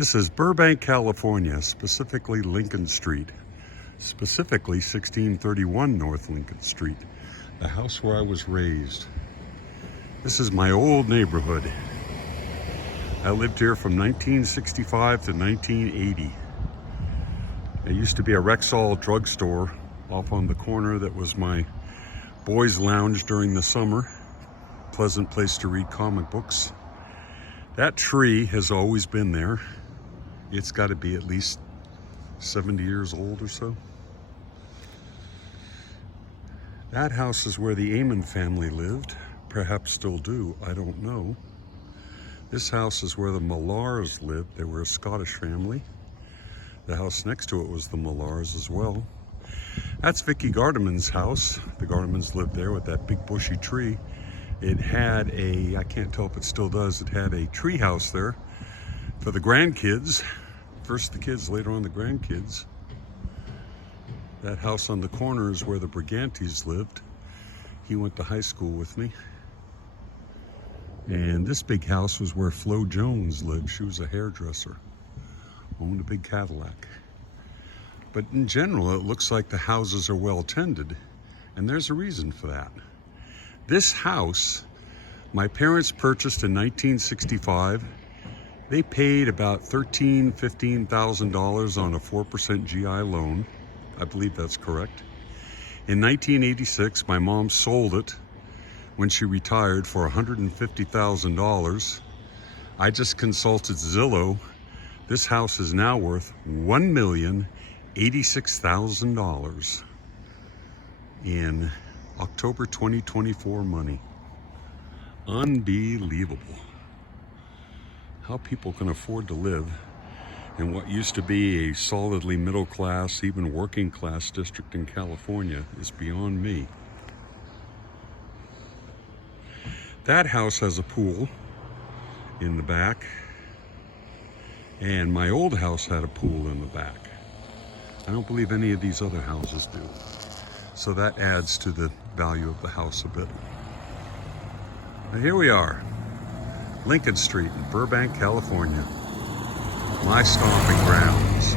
This is Burbank, California, specifically Lincoln Street, specifically 1631 North Lincoln Street, the house where I was raised. This is my old neighborhood. I lived here from 1965 to 1980. It used to be a Rexall drugstore off on the corner that was my boys' lounge during the summer. Pleasant place to read comic books. That tree has always been there. It's got to be at least 70 years old or so. That house is where the Amon family lived. Perhaps still do, I don't know. This house is where the Millars lived. They were a Scottish family. The house next to it was the Millars as well. That's Vicky Gardeman's house. The Gardemans lived there with that big bushy tree. It had a, I can't tell if it still does, it had a tree house there for the grandkids. First the kids, later on the grandkids. That house on the corner is where the Brigantes lived. He went to high school with me. And this big house was where Flo Jones lived. She was a hairdresser, owned a big Cadillac. But in general, it looks like the houses are well tended, and there's a reason for that. This house, my parents purchased in 1965. They paid about $13,000, $15,000 on a 4% GI loan. I believe that's correct. In 1986, my mom sold it when she retired for $150,000. I just consulted Zillow. This house is now worth $1,086,000 in October 2024 money. Unbelievable. How people can afford to live in what used to be a solidly middle class, even working class district in California is beyond me. That house has a pool in the back, and my old house had a pool in the back. I don't believe any of these other houses do. So that adds to the value of the house a bit. Now here we are, Lincoln Street in Burbank, California. My stomping grounds.